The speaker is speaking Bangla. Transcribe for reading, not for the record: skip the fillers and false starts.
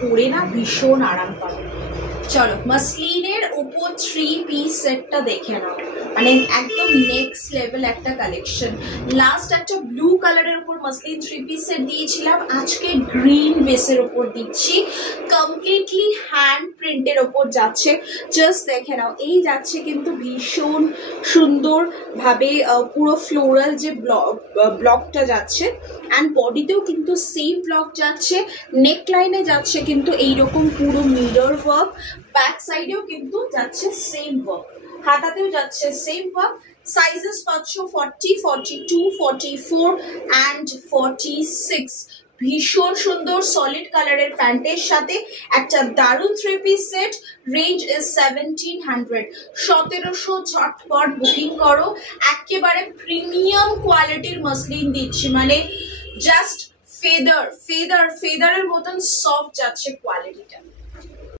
পরে না ভীষণ আরাম পাবে। চলো মাসলিনের উপর 3 পিস সেটটা দেখে নাও, মানে একদম নেক্সট লেভেল একটা কালেকশন। লাস্ট একটা ব্লু কালারের উপর মাসলিন 3 পিস সেট দিয়েছিলাম, আজকে গ্রিন বেসের উপর দিচ্ছি, কমপ্লিটলি হ্যান্ড প্রিন্টের ওপর যাচ্ছে। জাস্ট দেখে নাও, এই যাচ্ছে কিন্তু ভীষণ সুন্দর ভাবে পুরো ফ্লোরাল যে ব্লকটা যাচ্ছে, অ্যান্ড বডিতেও কিন্তু সেম ব্লক যাচ্ছে, নেক লাইনে যাচ্ছে কিন্তু এইরকম পুরো মিরর ওয়ার্ক, ব্যাক সাইডেও কিন্তু যাচ্ছে সেম ওয়ার্ক, হাতাতেও যাচ্ছে সেম ওয়ার্ক। সাইজেস পাচ্ছ 40, 42, 44 অ্যান্ড 46। ভীষণ সুন্দর সলিড কালারের প্যান্টের সাথে একটা দারুণ 3 পিস সেট। রেঞ্জ ইজ 1700, 1700 ঝটপট বুকিং করো। একেবারে প্রিমিয়াম কোয়ালিটির মসলিন দিচ্ছি, মানে জাস্ট ফেদারের মতন সফট যাচ্ছে কোয়ালিটিটা।